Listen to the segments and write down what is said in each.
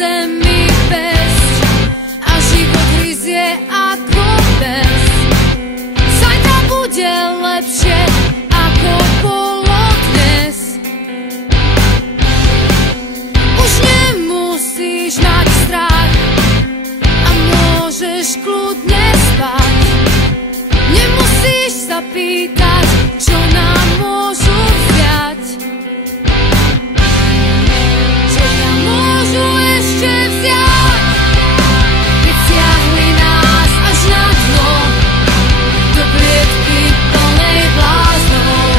zemi pesť a život hryzie ako pes. Zajtra bude lepšie ako bolo dnes. Už nemusíš mať strach a môžeš kľudne spať. Nemusíš sa pýtať, čo nám môžu vziať. Čo nám môžu ešte vziať? Pritiahli nás až na dno, do klietky plnej bláznov.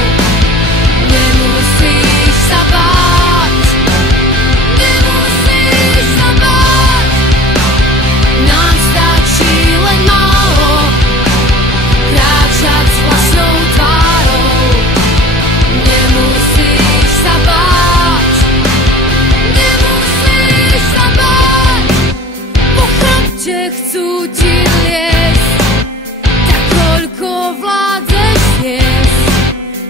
Nemusíš sa báť, nemusíš sa báť. Nám stačí len málo, kráčať s vlastnou tvárou. Nemusíš sa báť, nemusíš sa báť. Po chrbte chcú ti liesť, tak koľko vládzeš zniesť.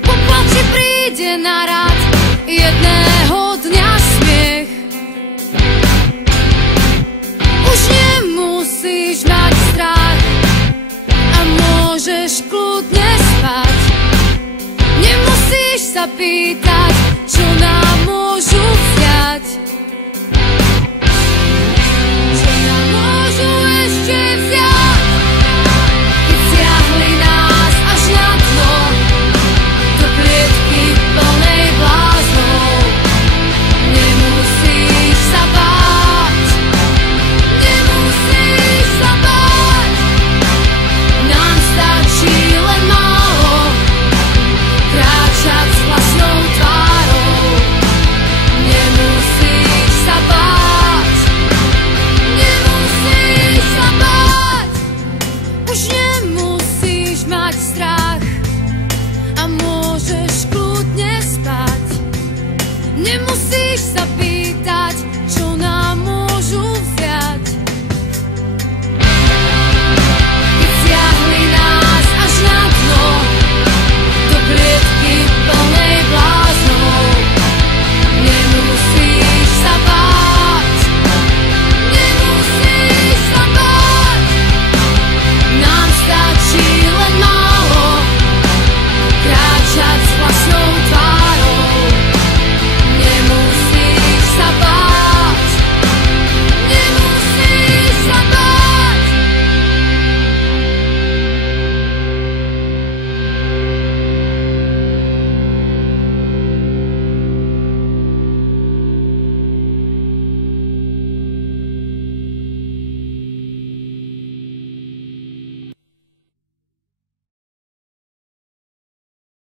Po plači príde na rad jedného dňa smiech. Už nemusíš mať strach a môžeš kľudne spať. Nemusíš sa pýtať, čo nám môžu vziať. Čo nám môžu ešte vziať? Vytiahli nás až na dno, do klietky plnej bláznov. Nemusíš sa báť, nemusíš sa báť. Nám stačí len málo, kráčať s vlastnou tvárou. Nemusíš sa báť, nemusíš sa báť. Už nemusíš mať strach a môžeš kľudne spať. Nemusíš sa pýtať,